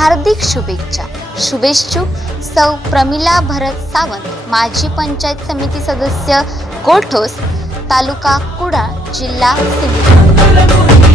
हार्दिक शुभेच्छा। शुभेच्छुक सौ प्रमिला भरत सावंत, माजी पंचायत समिती सदस्य कोठोस, तालुका कुडाळ, जिल्हा सिंधुदुर्ग।